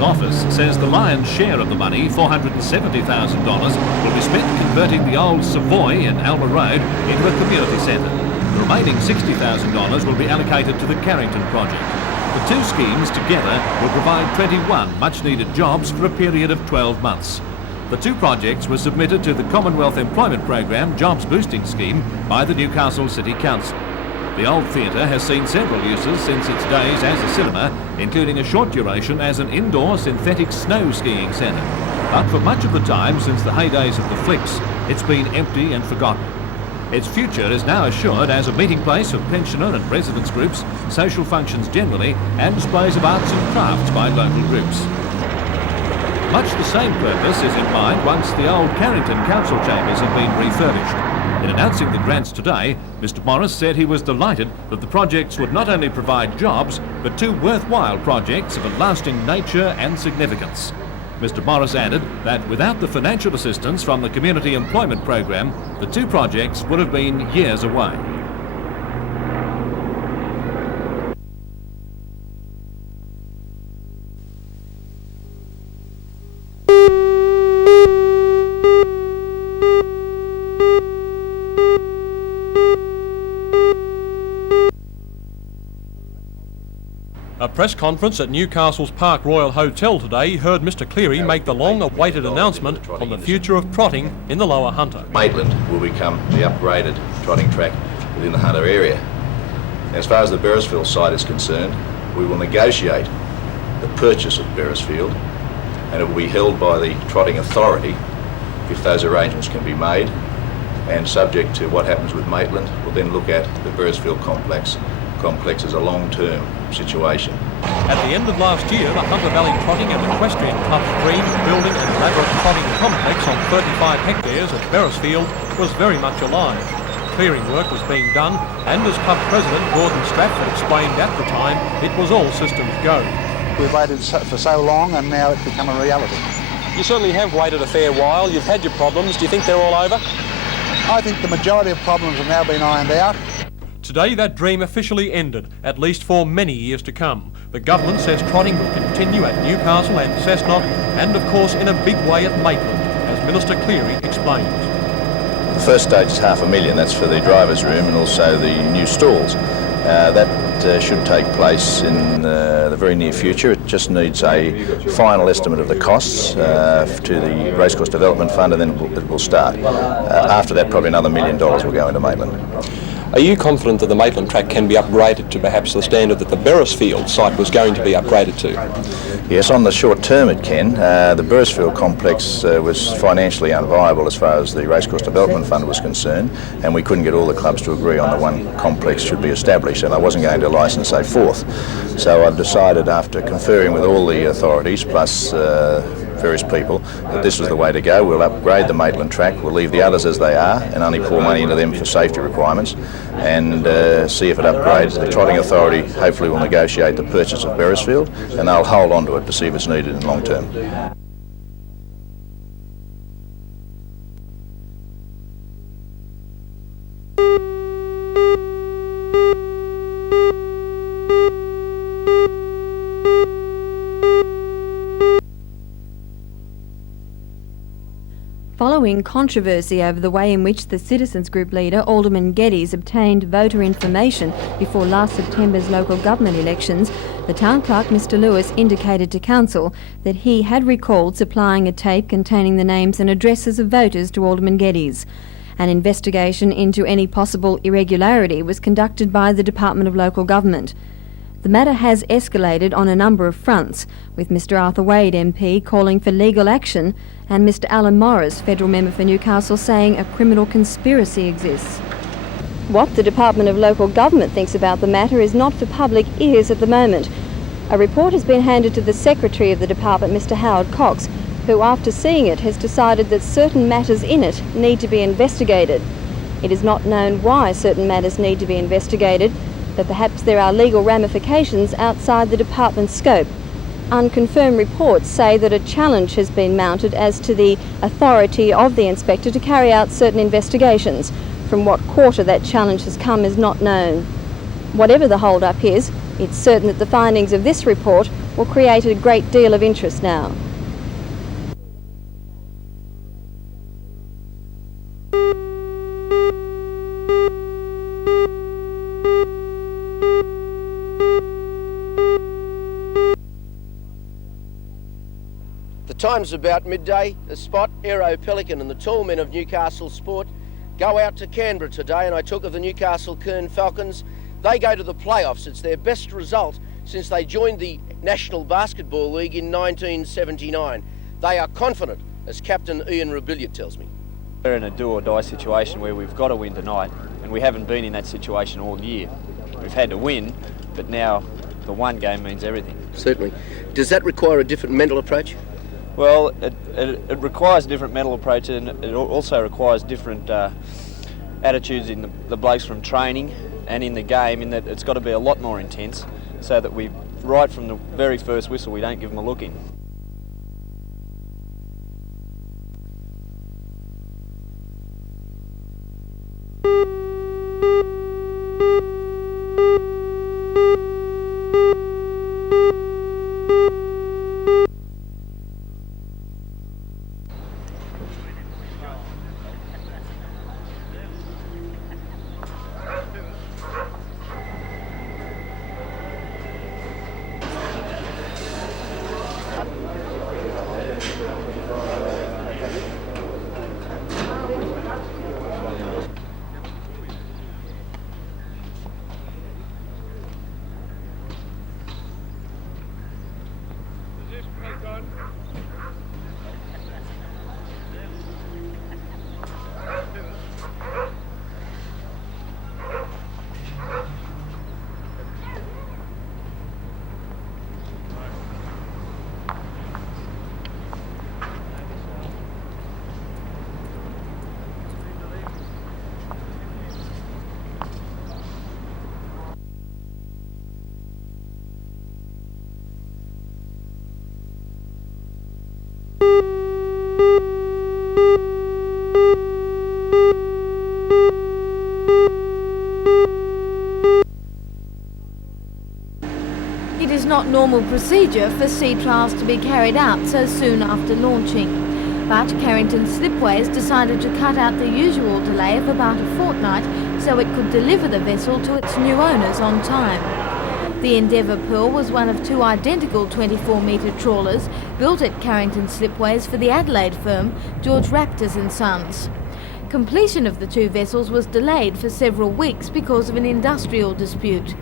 Premier's office says the lion's share of the money, $470,000, will be spent converting the old Savoy in Alma Road into a community centre. The remaining $60,000 will be allocated to the Carrington project. The two schemes together will provide 21 much-needed jobs for a period of 12 months. The two projects were submitted to the Commonwealth Employment Programme Jobs Boosting Scheme by the Newcastle City Council. The old theatre has seen several uses since its days as a cinema, including a short duration as an indoor synthetic snow skiing centre. But for much of the time since the heydays of the flicks, it's been empty and forgotten. Its future is now assured as a meeting place of pensioner and residents groups, social functions generally, and displays of arts and crafts by local groups. Much the same purpose is in mind once the old Carrington council chambers have been refurbished. In announcing the grants today, Mr Morris said he was delighted that the projects would not only provide jobs, but two worthwhile projects of a lasting nature and significance. Mr Morris added that without the financial assistance from the Community Employment Programme, the two projects would have been years away. A press conference at Newcastle's Park Royal Hotel today heard Mr Cleary make the long-awaited announcement on the future of trotting in the Lower Hunter. Maitland will become the upgraded trotting track within the Hunter area. As far as the Beresfield site is concerned, we will negotiate the purchase of Beresfield, and it will be held by the Trotting Authority if those arrangements can be made, and subject to what happens with Maitland, we'll then look at the Beresfield complex as a long-term situation. At the end of last year, the Hunter Valley Trotting and Equestrian Club's dream of building an elaborate trotting complex on 35 hectares at Beresfield was very much alive. Clearing work was being done, and as club president Gordon Stratford explained at the time, it was all systems go. We've waited for so long and now it's become a reality. You certainly have waited a fair while. You've had your problems. Do you think they're all over? I think the majority of problems have now been ironed out. Today that dream officially ended, at least for many years to come. The government says trotting will continue at Newcastle and Cessnock, and of course in a big way at Maitland, as Minister Cleary explains. The first stage is $500,000, that's for the driver's room and also the new stalls. That should take place in the very near future. It just needs a final estimate of the costs to the Racecourse Development Fund, and then it will start. After that, probably another $1 million will go into Maitland. Are you confident that the Maitland track can be upgraded to perhaps the standard that the Beresfield site was going to be upgraded to? Yes, on the short term it can. The Beresfield complex was financially unviable as far as the Racecourse Development Fund was concerned, and we couldn't get all the clubs to agree on the one complex should be established, and I wasn't going to license a fourth. So I've decided, after conferring with all the authorities plus various people, that this was the way to go. We'll upgrade the Maitland track, we'll leave the others as they are and only pour money into them for safety requirements, and see if it upgrades. The Trotting Authority hopefully will negotiate the purchase of Beresfield, and they'll hold on to it to see if it's needed in long term. Following controversy over the way in which the Citizens Group leader, Alderman Geddes, obtained voter information before last September's local government elections, the Town Clerk, Mr Lewis, indicated to Council that he had recalled supplying a tape containing the names and addresses of voters to Alderman Geddes. An investigation into any possible irregularity was conducted by the Department of Local Government. The matter has escalated on a number of fronts, with Mr Arthur Wade MP calling for legal action and Mr Alan Morris, federal member for Newcastle, saying a criminal conspiracy exists. What the Department of Local Government thinks about the matter is not for public ears at the moment. A report has been handed to the Secretary of the Department, Mr Howard Cox, who after seeing it has decided that certain matters in it need to be investigated. It is not known why certain matters need to be investigated, but perhaps there are legal ramifications outside the department's scope. Unconfirmed reports say that a challenge has been mounted as to the authority of the inspector to carry out certain investigations. From what quarter that challenge has come is not known. Whatever the hold-up is, it's certain that the findings of this report or created a great deal of interest now. The time's about midday. The Spot, Aero Pelican and the tall men of Newcastle Sport go out to Canberra today, and I took of the Newcastle Kern Falcons. They go to the playoffs. It's their best result since they joined the National Basketball League in 1979. They are confident, as Captain Ian Rebilliard tells me. We're in a do or die situation where we've got to win tonight, and we haven't been in that situation all year. We've had to win, but now the one game means everything. Certainly. Does that require a different mental approach? Well, it requires a different mental approach, and it also requires different attitudes in the blokes from training and in the game, in that it's got to be a lot more intense so that we, right from the very first whistle, we don't give them a look in. It is not normal procedure for sea trials to be carried out so soon after launching, but Carrington Slipways decided to cut out the usual delay of about a fortnight so it could deliver the vessel to its new owners on time. The Endeavour Pearl was one of two identical 24-metre trawlers built at Carrington Slipways for the Adelaide firm George Raptors and Sons. Completion of the two vessels was delayed for several weeks because of an industrial dispute.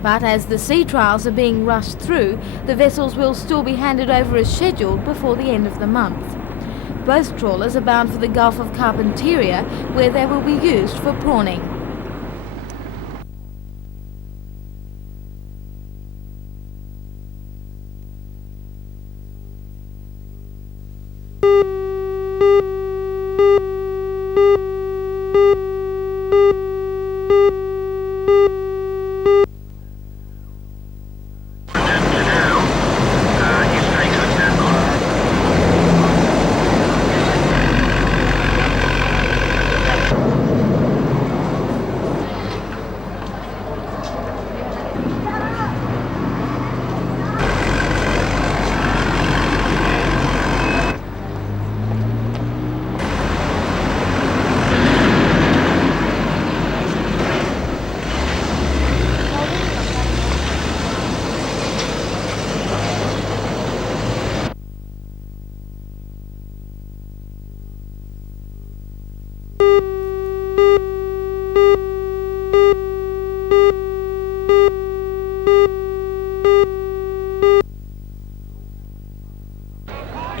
But as the sea trials are being rushed through, the vessels will still be handed over as scheduled before the end of the month. Both trawlers are bound for the Gulf of Carpentaria, where they will be used for prawning.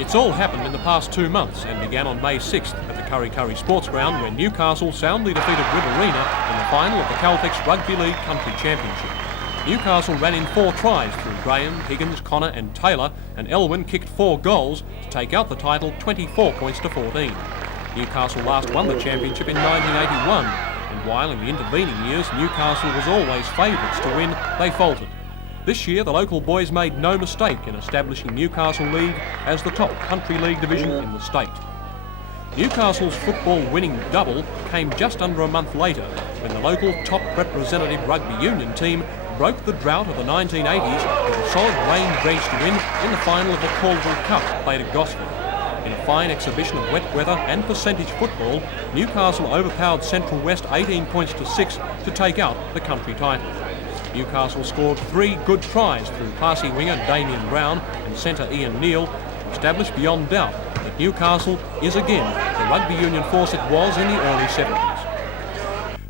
It's all happened in the past 2 months and began on May 6th at the Curry Curry Sports Ground, where Newcastle soundly defeated Riverina in the final of the Caltex Rugby League Country Championship. Newcastle ran in 4 tries through Graham, Higgins, Connor and Taylor, and Elwyn kicked 4 goals to take out the title 24 points to 14. Newcastle last won the championship in 1981, and while in the intervening years Newcastle was always favourites to win, they faltered. This year, the local boys made no mistake in establishing Newcastle League as the top country league division in the state. Newcastle's football winning double came just under a month later, when the local top representative rugby union team broke the drought of the 1980s with a solid rain-drenched win in the final of the Caldwell Cup played at Gosford. In a fine exhibition of wet weather and percentage football, Newcastle overpowered Central West 18 points to 6 to take out the country title. Newcastle scored 3 good tries through classy winger Damien Brown and centre Ian Neal to establish beyond doubt that Newcastle is again the rugby union force it was in the early 70s.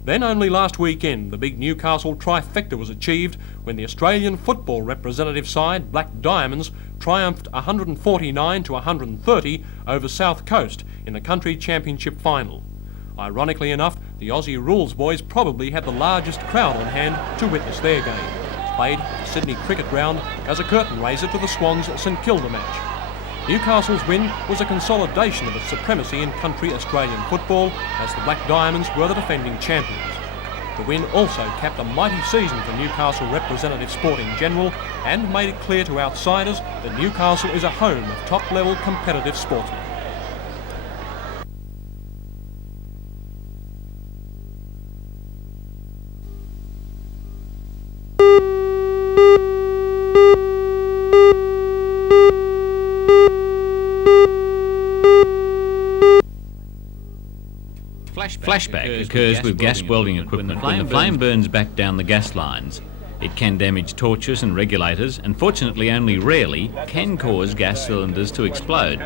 Then only last weekend the big Newcastle trifecta was achieved when the Australian football representative side, Black Diamonds, triumphed 149 to 130 over South Coast in the country championship final. Ironically enough, the Aussie rules boys probably had the largest crowd on hand to witness their game, played at the Sydney Cricket Ground as a curtain raiser to the Swans St Kilda match. Newcastle's win was a consolidation of its supremacy in country Australian football as the Black Diamonds were the defending champions. The win also capped a mighty season for Newcastle representative sport in general and made it clear to outsiders that Newcastle is a home of top-level competitive sportsmen. Flashback occurs with gas welding equipment when the flame burns back down the gas lines. It can damage torches and regulators, and fortunately only rarely can cause gas cylinders to explode.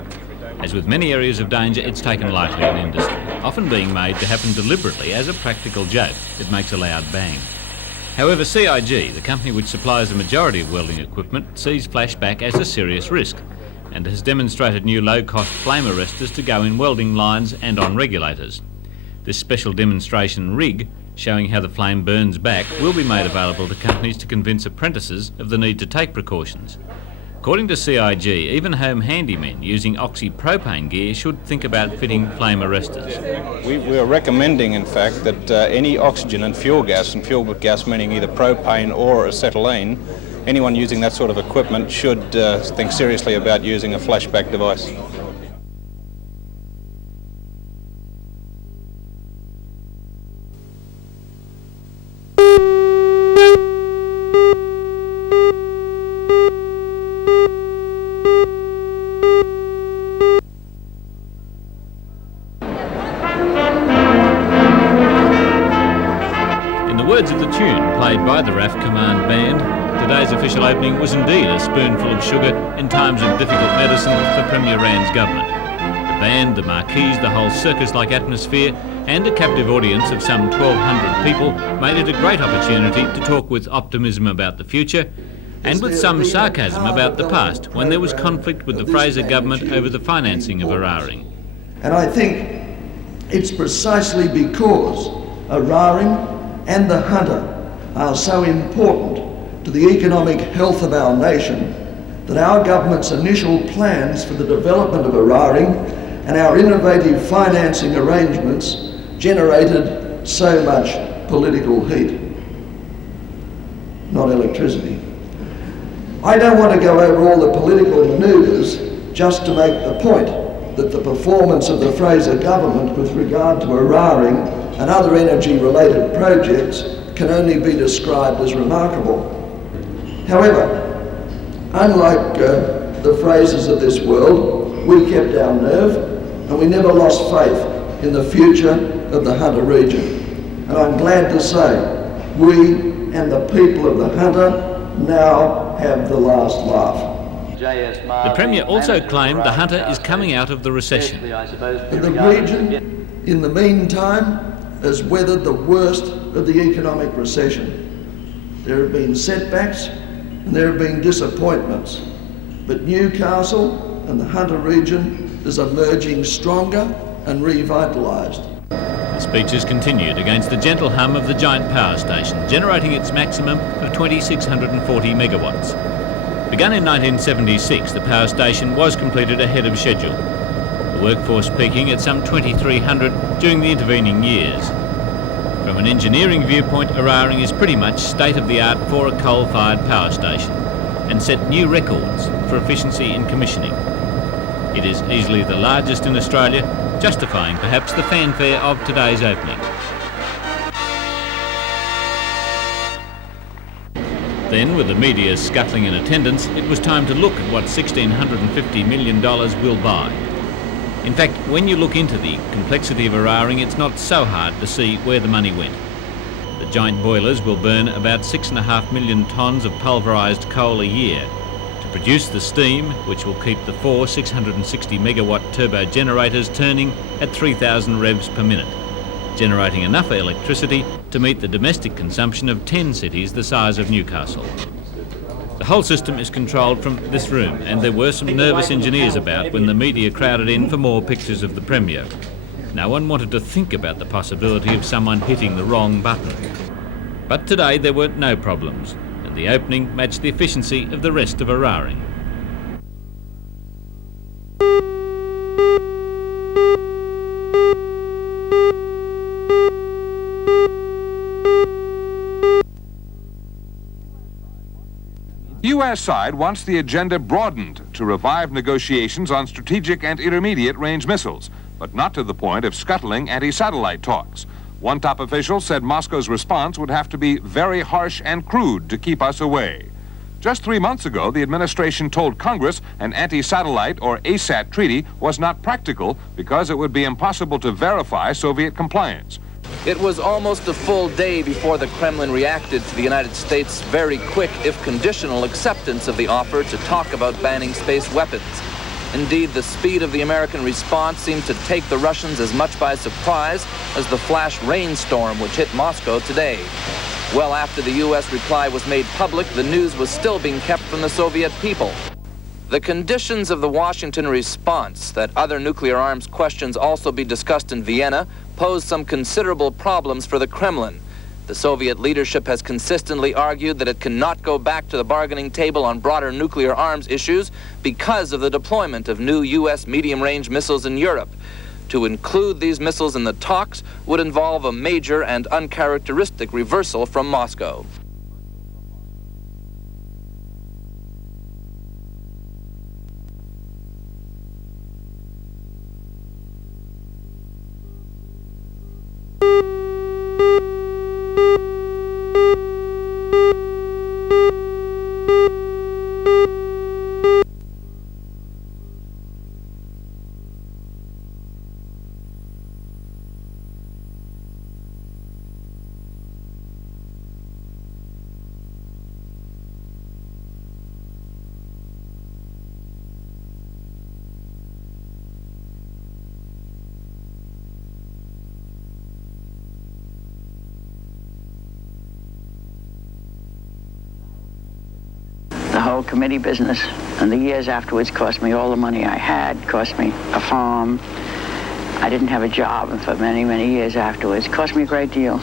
As with many areas of danger, it's taken lightly in industry, often being made to happen deliberately as a practical joke that makes a loud bang. However, CIG, the company which supplies the majority of welding equipment, sees flashback as a serious risk and has demonstrated new low-cost flame arresters to go in welding lines and on regulators. This special demonstration rig, showing how the flame burns back, will be made available to companies to convince apprentices of the need to take precautions. According to CIG, even home handymen using oxypropane gear should think about fitting flame arresters. We are recommending, in fact, that any oxygen and fuel gas meaning either propane or acetylene, anyone using that sort of equipment should think seriously about using a flashback device. In the words of the tune played by the RAF Command Band, today's official opening was indeed a spoonful of sugar in times of difficult medicine for Premier Rand's government. The band, the marquees, the whole circus-like atmosphere and a captive audience of some 1,200 people made it a great opportunity to talk with optimism about the future and with some sarcasm about the past when there was conflict with the Fraser government over the financing of Eraring. And I think it's precisely because Eraring and the Hunter are so important to the economic health of our nation that our government's initial plans for the development of Eraring and our innovative financing arrangements generated so much political heat, not electricity. I don't want to go over all the political manoeuvres, just to make the point that the performance of the Fraser government with regard to Eraring and other energy-related projects can only be described as remarkable. However, unlike the Frasers of this world, we kept our nerve and we never lost faith in the future of the Hunter region. And I'm glad to say we and the people of the Hunter now have the last laugh. The Premier also claimed the Hunter is coming out of the recession. The region, in the meantime, has weathered the worst of the economic recession. There have been setbacks and there have been disappointments, but Newcastle and the Hunter region is emerging stronger and revitalised. The speeches continued against the gentle hum of the giant power station, generating its maximum of 2,640 megawatts. Begun in 1976, the power station was completed ahead of schedule, the workforce peaking at some 2,300 during the intervening years. From an engineering viewpoint, Eraring is pretty much state-of-the-art for a coal-fired power station and set new records for efficiency in commissioning. It is easily the largest in Australia, justifying perhaps the fanfare of today's opening. Then, with the media scuttling in attendance, it was time to look at what $1,650 million will buy. In fact, when you look into the complexity of Eraring, it's not so hard to see where the money went. The giant boilers will burn about 6.5 million tonnes of pulverised coal a year to produce the steam, which will keep the 4 660 megawatt turbo generators turning at 3,000 revs per minute, generating enough electricity to meet the domestic consumption of 10 cities the size of Newcastle. The whole system is controlled from this room, and there were some nervous engineers about when the media crowded in for more pictures of the Premier. No one wanted to think about the possibility of someone hitting the wrong button. But today there were no problems, and the opening matched the efficiency of the rest of Eraring. The U.S. side wants the agenda broadened to revive negotiations on strategic and intermediate-range missiles, but not to the point of scuttling anti-satellite talks. One top official said Moscow's response would have to be very harsh and crude to keep us away. Just 3 months ago, the administration told Congress an anti-satellite or ASAT treaty was not practical because it would be impossible to verify Soviet compliance. It was almost a full day before the Kremlin reacted to the United States' very quick, if conditional, acceptance of the offer to talk about banning space weapons. Indeed, the speed of the American response seemed to take the Russians as much by surprise as the flash rainstorm which hit Moscow today. Well after the U.S. reply was made public, the news was still being kept from the Soviet people. The conditions of the Washington response, that other nuclear arms questions also be discussed in Vienna, pose some considerable problems for the Kremlin. The Soviet leadership has consistently argued that it cannot go back to the bargaining table on broader nuclear arms issues because of the deployment of new U.S. medium-range missiles in Europe. To include these missiles in the talks would involve a major and uncharacteristic reversal from Moscow. The whole committee business and the years afterwards cost me all the money I had, cost me a farm. I didn't have a job for many, many years afterwards. It cost me a great deal.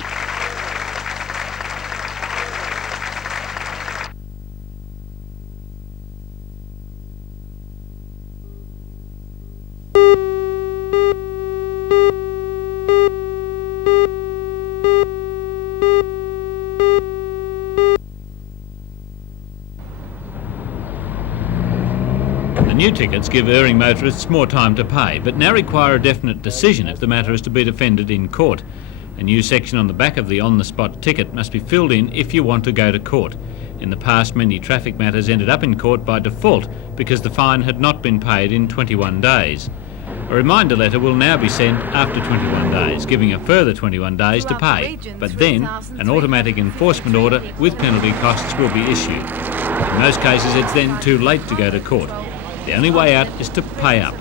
New tickets give erring motorists more time to pay, but now require a definite decision if the matter is to be defended in court. A new section on the back of the on-the-spot ticket must be filled in if you want to go to court. In the past, many traffic matters ended up in court by default because the fine had not been paid in 21 days. A reminder letter will now be sent after 21 days, giving a further 21 days to pay, but then an automatic enforcement order with penalty costs will be issued. In most cases, it's then too late to go to court. The only way out is to pay up.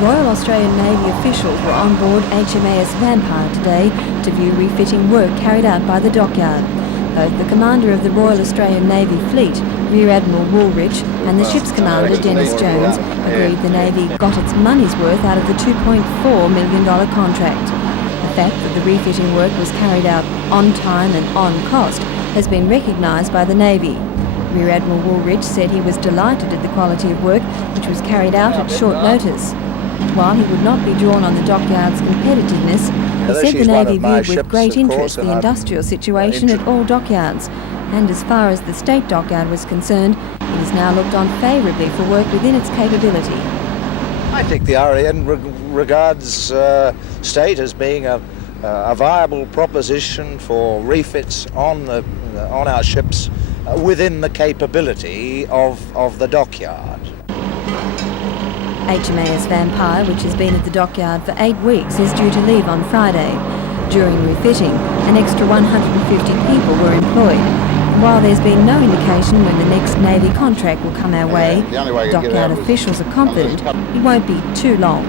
Royal Australian Navy officials were on board HMAS Vampire today to view refitting work carried out by the dockyard. Both the commander of the Royal Australian Navy Fleet, Rear Admiral Woolrich, and the ship's commander, Dennis Jones, agreed the Navy got its money's worth out of the $2.4 million contract. The fact that the refitting work was carried out on time and on cost has been recognised by the Navy. Rear Admiral Woolrich said he was delighted at the quality of work which was carried out at short notice. While he would not be drawn on the dockyard's competitiveness, he said the Navy viewed with great interest the industrial situation at all dockyards, and as far as the State dockyard was concerned, it is now looked on favourably for work within its capability. I think the REN regards State as being a viable proposition for refits on our ships within the capability of the dockyard. HMAS Vampire, which has been at the dockyard for 8 weeks, is due to leave on Friday. During refitting, an extra 150 people were employed. While there's been no indication when the next Navy contract will come our way, dockyard officials are confident it won't be too long.